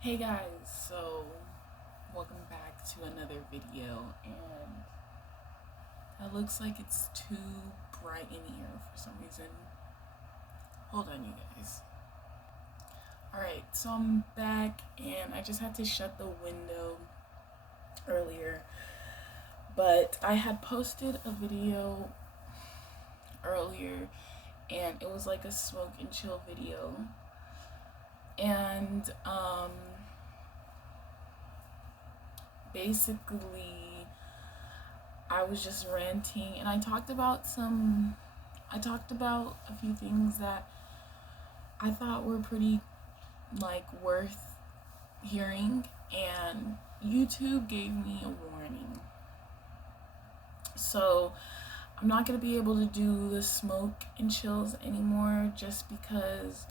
Hey guys, so welcome back to another video, and it looks like it's too bright in here for some reason. Hold on, you guys. Alright, so I'm back, and I just had to shut the window earlier, but I had posted a video earlier, and it was like a smoke and chill video, and basically I was just ranting, and I talked about a few things that I thought were pretty like worth hearing, and YouTube gave me a warning. So I'm not going to be able to do the smoke and chills anymore just because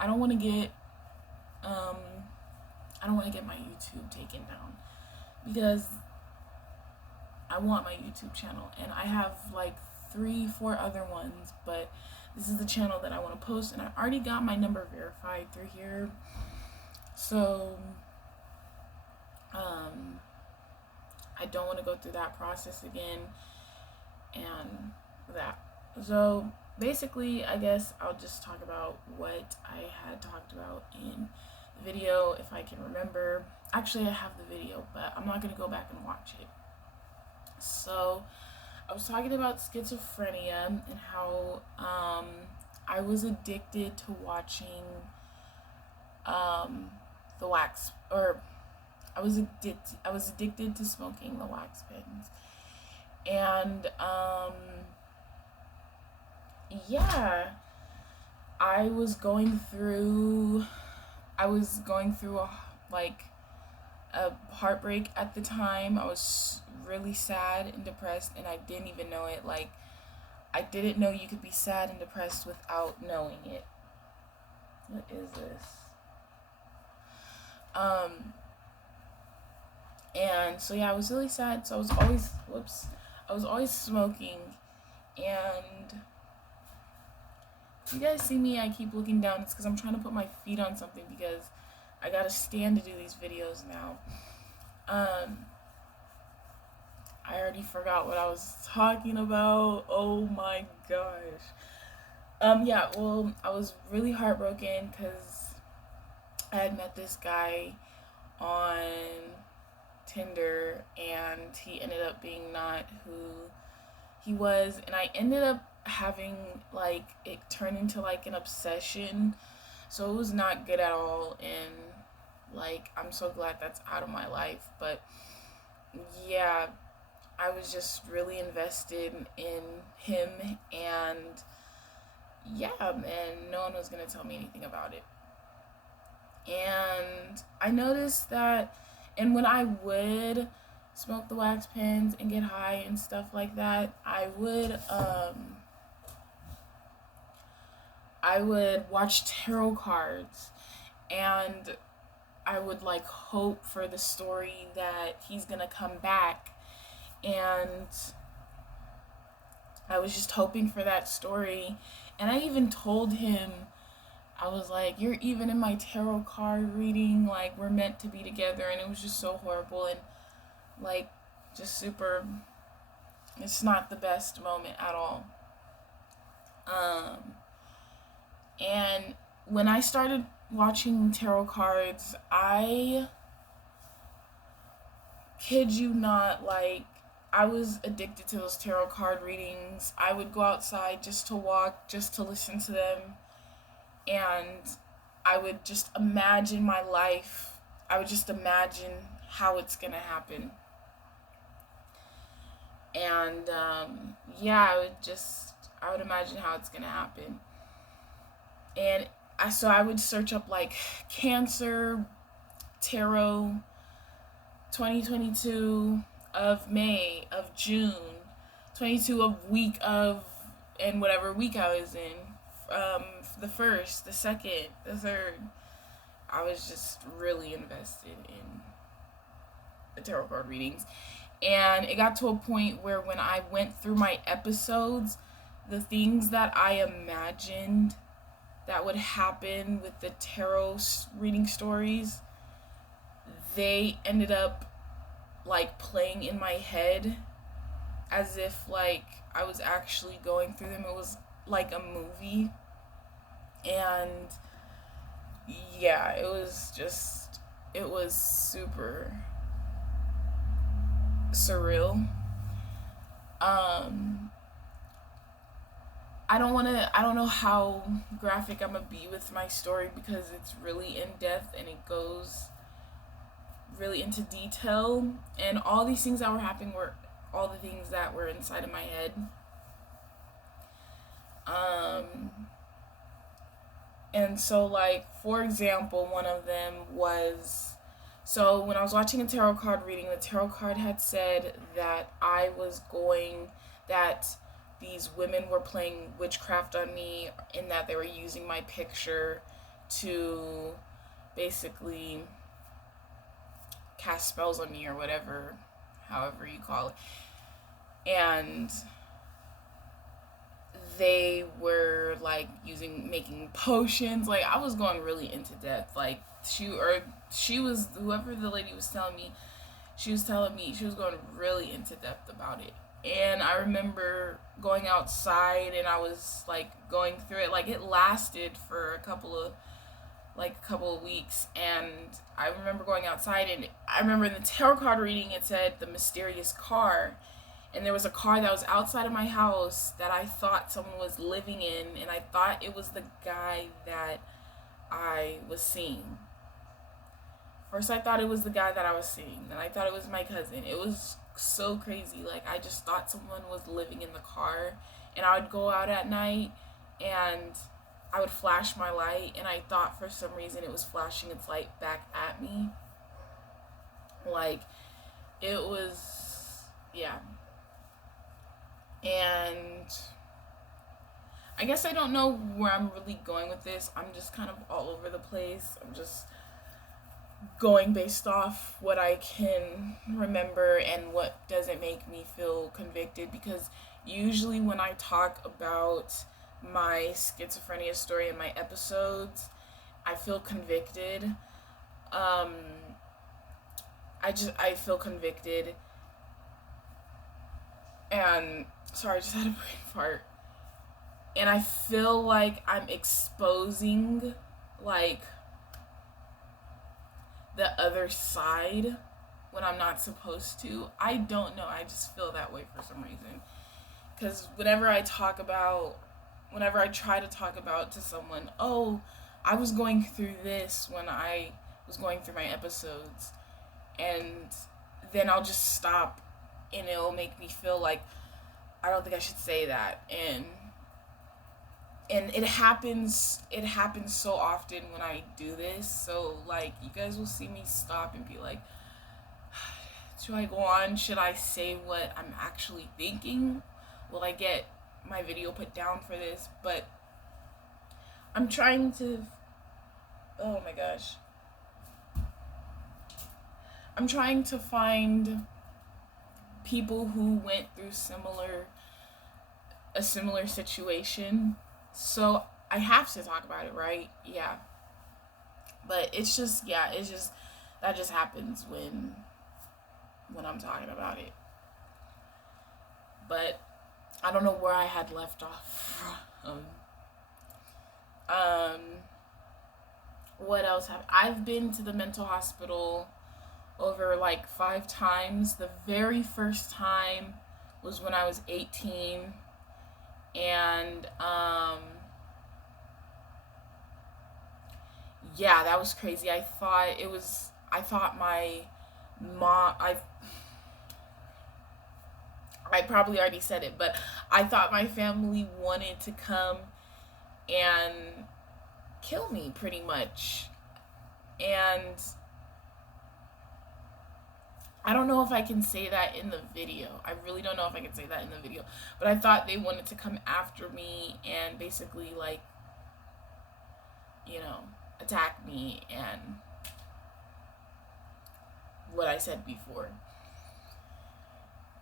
I don't want to get um I don't want to get my YouTube taken down, because I want my YouTube channel, and I have like 3, 4 other ones, but this is the channel that I want to post, and I already got my number verified through here. So I don't want to go through that process again, and that. So basically, I guess I'll just talk about what I had talked about in the video if I can remember. Actually, I have the video, but I'm not going to go back and watch it. So I was talking about schizophrenia and how I was addicted to watching the wax, or I was addicted to smoking the wax pens, and yeah, I was going through a like a heartbreak at the time. I was really sad and depressed, and I didn't even know it. Like, I didn't know you could be sad and depressed without knowing it. What is this? And so yeah, I was really sad. So I was always smoking, and if you guys see me, I keep looking down. It's because I'm trying to put my feet on something, because I gotta stand to do these videos now. I already forgot what I was talking about. Oh my gosh. Yeah, well, I was really heartbroken because I had met this guy on Tinder, and he ended up being not who he was, and I ended up having, like, it turned into like an obsession. So it was not good at all, and like, I'm so glad that's out of my life. But yeah, I was just really invested in him, and yeah, and no one was gonna tell me anything about it. And I noticed that, and when I would smoke the wax pens and get high and stuff like that, I would watch tarot cards, and I would like hope for the story that he's gonna come back, and I was just hoping for that story. And I even told him, I was like, "You're even in my tarot card reading, like, we're meant to be together." And it was just so horrible, and like, just super, it's not the best moment at all. And when I started watching tarot cards, I kid you not, like, I was addicted to those tarot card readings. I would go outside just to walk, just to listen to them, and I would just imagine my life. I would just imagine how it's gonna happen. And yeah, I would imagine how it's gonna happen. And I would search up like Cancer Tarot 2022 of May, of June, 22 of week of, and whatever week I was in, the first, the second, the third. I was just really invested in the tarot card readings. And it got to a point where when I went through my episodes, the things that I imagined that would happen with the tarot reading stories, they ended up like playing in my head as if like I was actually going through them. It was like a movie. And yeah, it was super surreal. um I don't know how graphic I'm gonna be with my story because it's really in depth and it goes really into detail, and all these things that were happening were all the things that were inside of my head. um and so, like, for example, one of them was, so when I was watching a tarot card reading, the tarot card had said that that these women were playing witchcraft on me, in that they were using my picture to basically cast spells on me or whatever, however you call it. And they were like making potions. Like, I was going really into depth. Like, she was, whoever the lady was telling me, she was telling me she was going really into depth about it. And I remember going outside and I was like going through it. Like, it lasted for a couple of weeks. And I remember going outside, and I remember in the tarot card reading it said the mysterious car. And there was a car that was outside of my house that I thought someone was living in, and I thought it was the guy that I was seeing. First I thought it was the guy that I was seeing, then I thought it was my cousin. It was so crazy. Like, I just thought someone was living in the car. And I would go out at night and I would flash my light, and I thought for some reason it was flashing its light back at me. Like, it was, yeah. And I guess I don't know where I'm really going with this. I'm just kind of all over the place. I'm just going based off what I can remember and what doesn't make me feel convicted, because usually when I talk about my schizophrenia story in my episodes, I feel convicted. I feel convicted. And sorry, I just had a brain fart. And I feel like I'm exposing like the other side when I'm not supposed to. I don't know. I just feel that way for some reason. Because whenever I try to talk about to someone, oh, I was going through this when I was going through my episodes, and then I'll just stop, and it'll make me feel like I don't think I should say that. And it happens so often when I do this. So, like, you guys will see me stop and be like, should I go on? Should I say what I'm actually thinking? Will I get my video put down for this? But I'm trying to, oh my gosh, I'm trying to find people who went through a similar situation. So I have to talk about it, right? Yeah. But that just happens when I'm talking about it. But I don't know where I had left off from. What else I've been to the mental hospital over like 5 times. The very first time was when I was 18, and yeah, that was crazy. I thought my mom, I probably already said it, but I thought my family wanted to come and kill me pretty much. And I don't know if I can say that in the video. I really don't know if I can say that in the video. But I thought they wanted to come after me and basically, like, attack me and what I said before.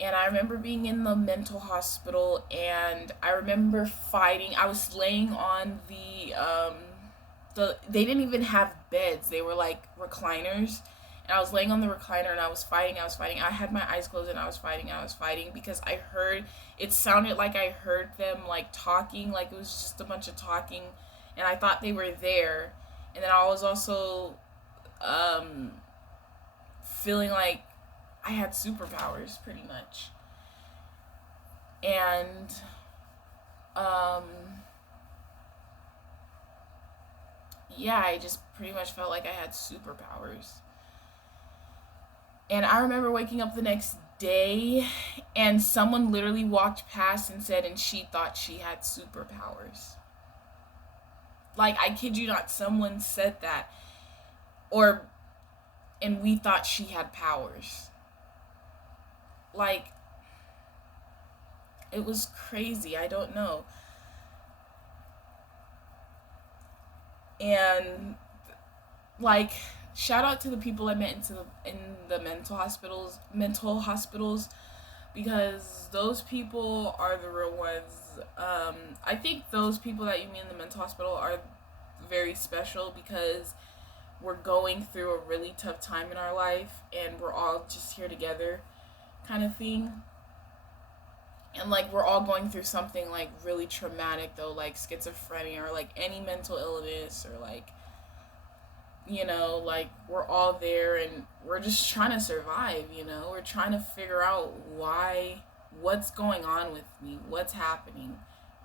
And I remember being in the mental hospital, and I remember fighting. I was laying on they didn't even have beds. They were like recliners. And and I was laying on the recliner and I was fighting. I had my eyes closed and I was fighting because I heard, it sounded like I heard them like talking, like it was just a bunch of talking, and I thought they were there. And then I was also feeling like I had superpowers pretty much. And yeah, I just pretty much felt like I had superpowers. And I remember waking up the next day and someone literally walked past and said, and she thought she had superpowers. Like, I kid you not, someone said that. And we thought she had powers. Like, it was crazy. I don't know. And, like, shout out to the people I met in the mental hospitals, because those people are the real ones. I think those people that you meet in the mental hospital are very special because we're going through a really tough time in our life and we're all just here together kind of thing. And like we're all going through something like really traumatic though, like schizophrenia or like any mental illness, or like, you know, like we're all there and we're just trying to survive, you know. We're trying to figure out what's going on with me, what's happening,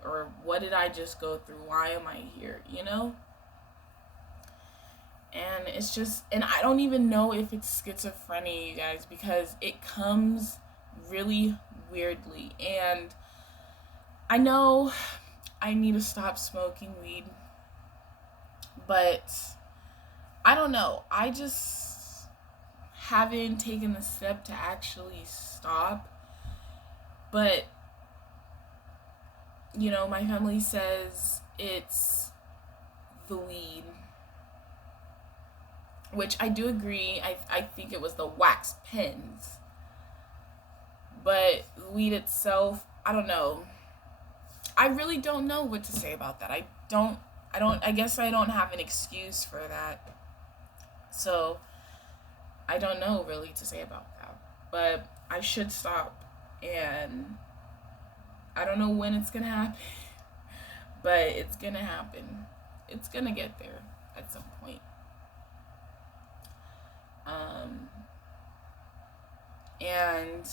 or what did I just go through, why am I here, you know. And it's just, and I don't even know if it's schizophrenia, you guys, because it comes really weirdly. And I know I need to stop smoking weed, but I don't know. I just haven't taken the step to actually stop. But, you know, my family says it's the weed, which I do agree. I think it was the wax pens. But weed itself, I don't know. I really don't know what to say about that. I guess I don't have an excuse for that. So, I don't know really to say about that. But I should stop. And I don't know when it's going to happen. But it's going to happen. It's going to get there at some point. And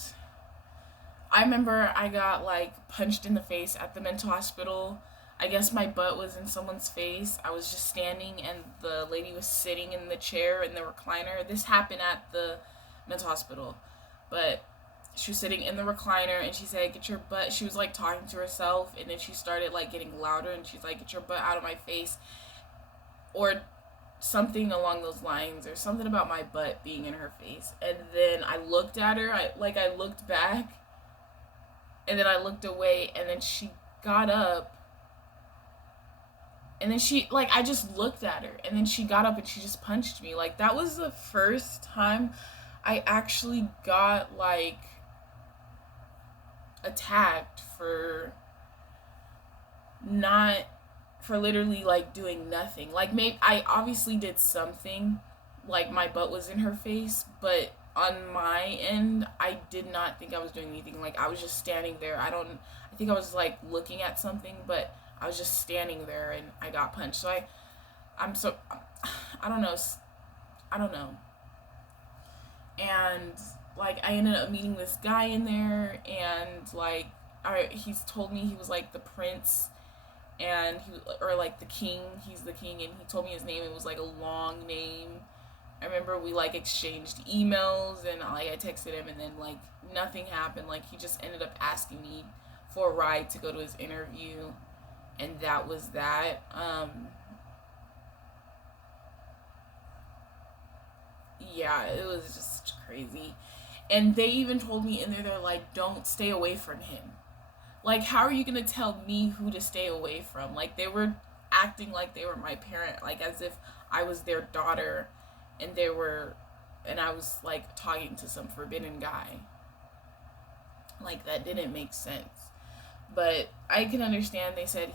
I remember I got like punched in the face at the mental hospital. I guess my butt was in someone's face. I was just standing and the lady was sitting in the chair in the recliner. This happened at the mental hospital. But she was sitting in the recliner and she said, "Get your butt." She was like talking to herself, and then she started like getting louder and she's like, "Get your butt out of my face." Or something along those lines, or something about my butt being in her face. And then I looked at her, I looked back, and then I looked away, and then she got up, and then she, like, I just looked at her, and then she got up and she just punched me. Like, that was the first time I actually got, like, attacked for literally like doing nothing. Like, maybe I obviously did something, like my butt was in her face, but on my end I did not think I was doing anything. Like, I was just standing there. I think I was like looking at something, but I was just standing there and I got punched. So I don't know. And like I ended up meeting this guy in there, and like he's told me he was like the prince, and or like the king. He's the king, and he told me his name. It was like a long name. I remember we like exchanged emails, and like I texted him, and then like nothing happened. Like, he just ended up asking me for a ride to go to his interview, and that was that. Yeah, it was just crazy. And they even told me in there, they're like, "Don't stay away from him." Like, how are you gonna tell me who to stay away from? Like, they were acting like they were my parent, like as if I was their daughter, and I was like talking to some forbidden guy. Like, that didn't make sense. But I can understand. They said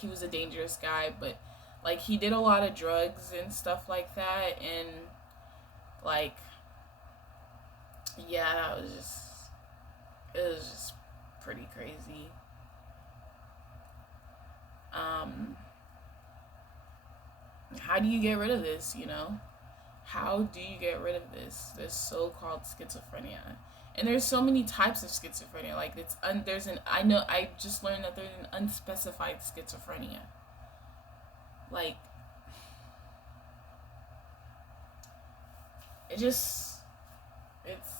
he was a dangerous guy, but like he did a lot of drugs and stuff like that, and like yeah, it was just pretty crazy. Um, how do you get rid of this, you know? How do you get rid of this so-called schizophrenia? And there's so many types of schizophrenia. Like there's an I just learned that there's an unspecified schizophrenia. Like it just it's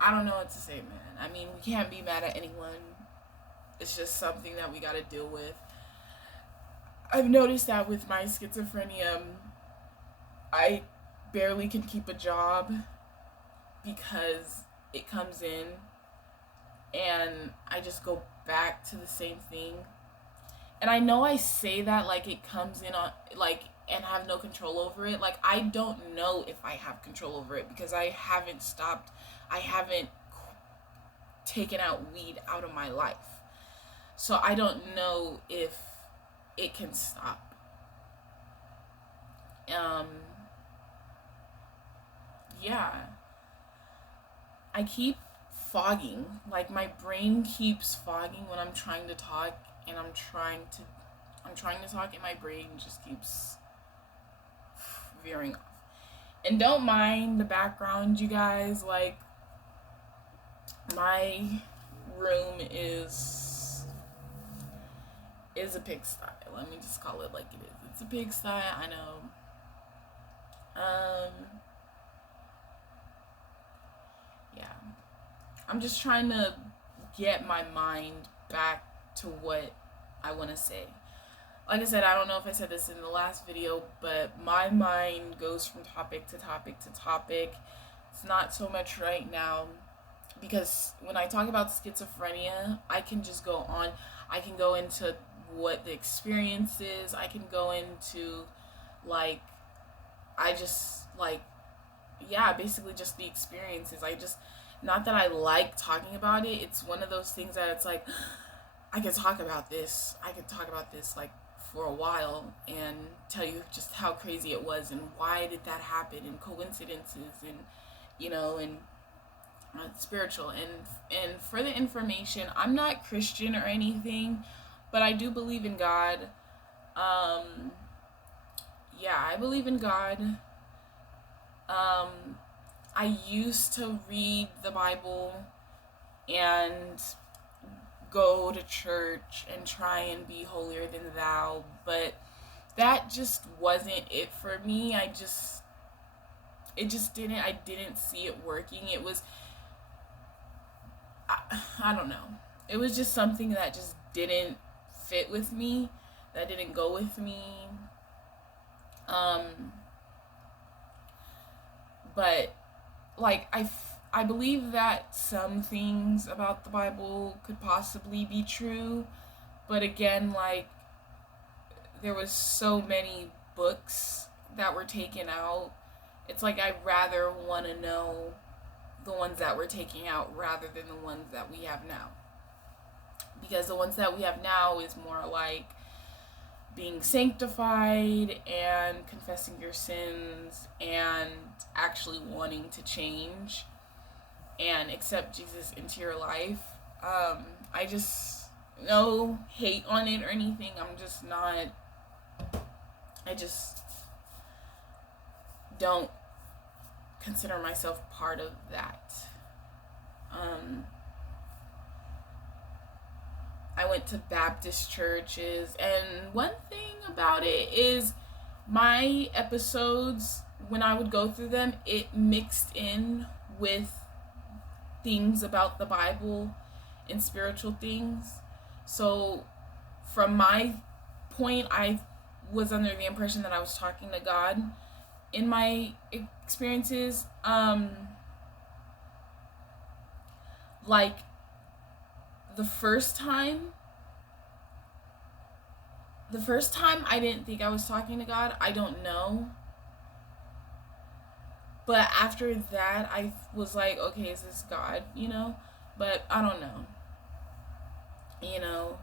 I don't know what to say, man. I mean, we can't be mad at anyone. It's just something that we got to deal with. I've noticed that with my schizophrenia, I barely can keep a job because it comes in and I just go back to the same thing. And I know I say that like it comes in on like and have no control over it. Like I don't know if I have control over it because I haven't stopped. I haven't taken out weed out of my life. So I don't know if it can stop. Um yeah. I keep fogging. Like my brain keeps fogging when I'm trying to talk and I'm trying to talk and my brain just keeps veering off. And don't mind the background, you guys. Like my room is a pigsty. Let me just call it like it is. It's a pigsty, I know. Um yeah. I'm just trying to get my mind back to what I want to say. Like I said, I don't know if I said this in the last video, but my mind goes from topic to topic to topic. It's not so much right now because when I talk about schizophrenia, I can just go on. I can go into what the experience is. I can go into like I just like yeah, basically just the experiences. I just not that I like talking about it. It's one of those things that it's like I could talk about this. I could talk about this like for a while and tell you just how crazy it was and why did that happen and coincidences and you know and spiritual and for the information, I'm not Christian or anything, but I do believe in God. Um, yeah, I believe in God. I used to read the Bible and go to church and try and be holier than thou, but that just wasn't it for me. I didn't see it working. It was, I don't know. It was just something that just didn't fit with me, that didn't go with me. Um, but like I believe that some things about the Bible could possibly be true, but again, like there was so many books that were taken out. It's like I'd rather want to know the ones that were taken out rather than the ones that we have now. Because the ones that we have now is more like being sanctified and confessing your sins and actually wanting to change and accept Jesus into your life. I just no hate on it or anything. I just don't consider myself part of that. I went to Baptist churches, and one thing about it is my episodes, when I would go through them, it mixed in with things about the Bible and spiritual things. So, from my point, I was under the impression that I was talking to God in my experiences. Like the first time I didn't think I was talking to God. I don't know. But after that, I was like, okay, is this God? You know? But I don't know. You know?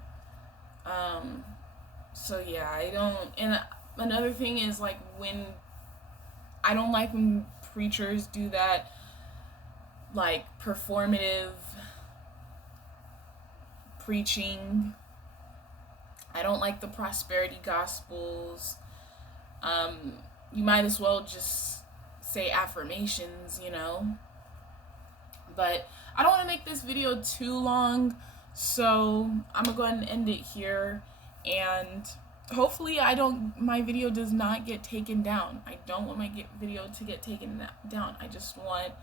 So yeah, I don't. And another thing is like when I don't like when preachers do that, like performative preaching. I don't like the prosperity gospels. You might as well just say affirmations, you know. But I don't want to make this video too long, so I'm gonna go ahead and end it here. And hopefully my video does not get taken down. I don't want my video to get taken down. I just want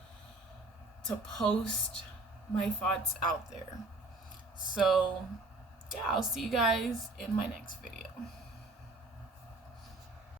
to post my thoughts out there. So yeah, I'll see you guys in my next video.